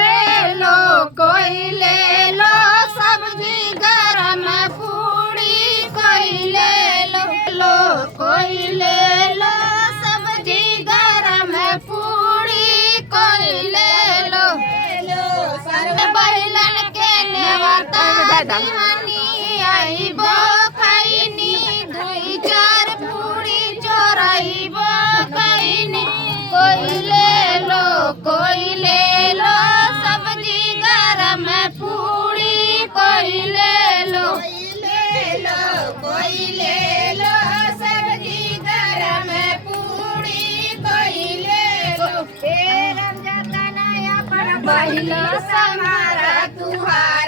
ले लो कोई ले लो सब्जी गरम पूड़ी कोई ले लो कोई ले लो सब्जी गरम पूड़ी कोई ले लो सर्व बहिलन के नेवता दीवानी आई बो खैनी दुई चार पूड़ी चोराई बो खैनी कोई ले लो सब्जी गरम पूड़ी कोई ले लो कोई ले लो सब्जी गरम पूड़ी कोई ले लो रमजान नया पर बहिलो समारा तुहार